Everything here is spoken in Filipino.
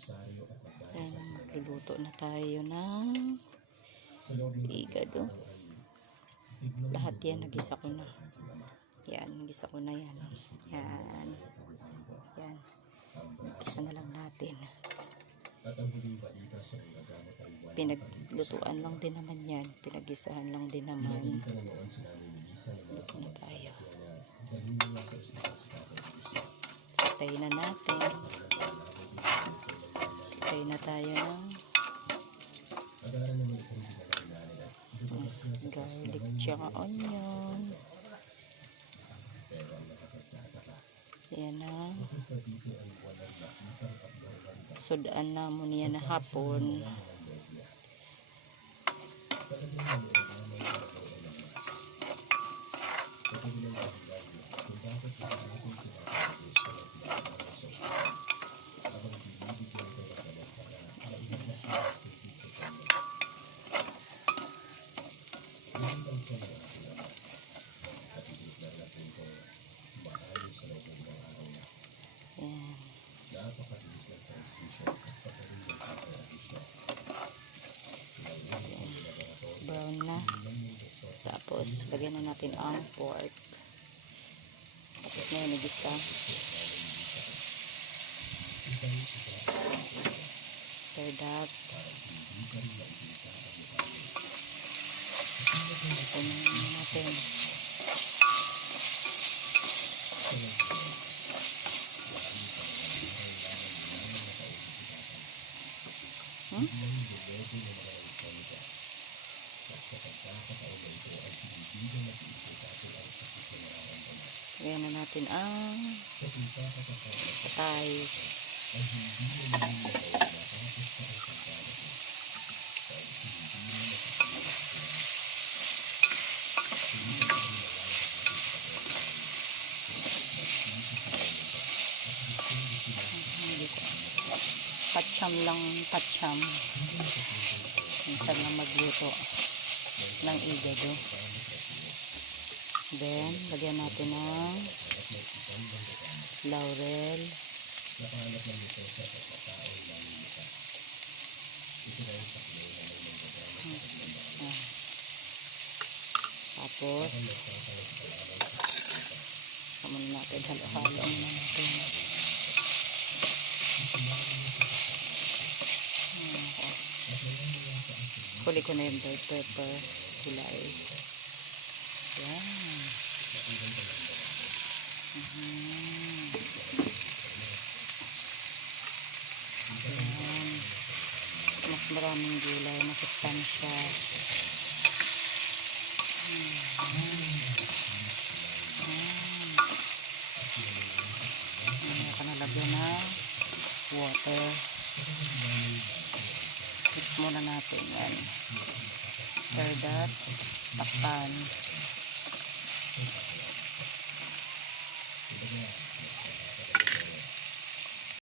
Ayan, magluluto na tayo ng higado. Lahat yan, nagisa ko na. Yan, nagisa ko na yan. Yan. Yan. Isa na lang natin. Pinaglutuan lang din naman yan. Pinagisahan lang din naman. Luto na tayo. Sitay na natin. Sitay na tayo ng garlic tsaka onion. Yan na. Sudaan na mo niya na hapon. Brown na. Tapos lagyan na natin ang pork. Tapos na yung nagisa. After that, ito na natin. Lagyan na natin ang patay. Patsyam lang, patsyam. Minsan lang magluto ng higado. Then, lagyan natin ng laurel. Tapos, kamunin natin, halo-halo natin. Huli ko na yung bell pepper, kulay. Yan. Yan. Mas maraming gulay, masustansya. Yan ka nalagyan na water. Mix muna natin yan. After that, takpan.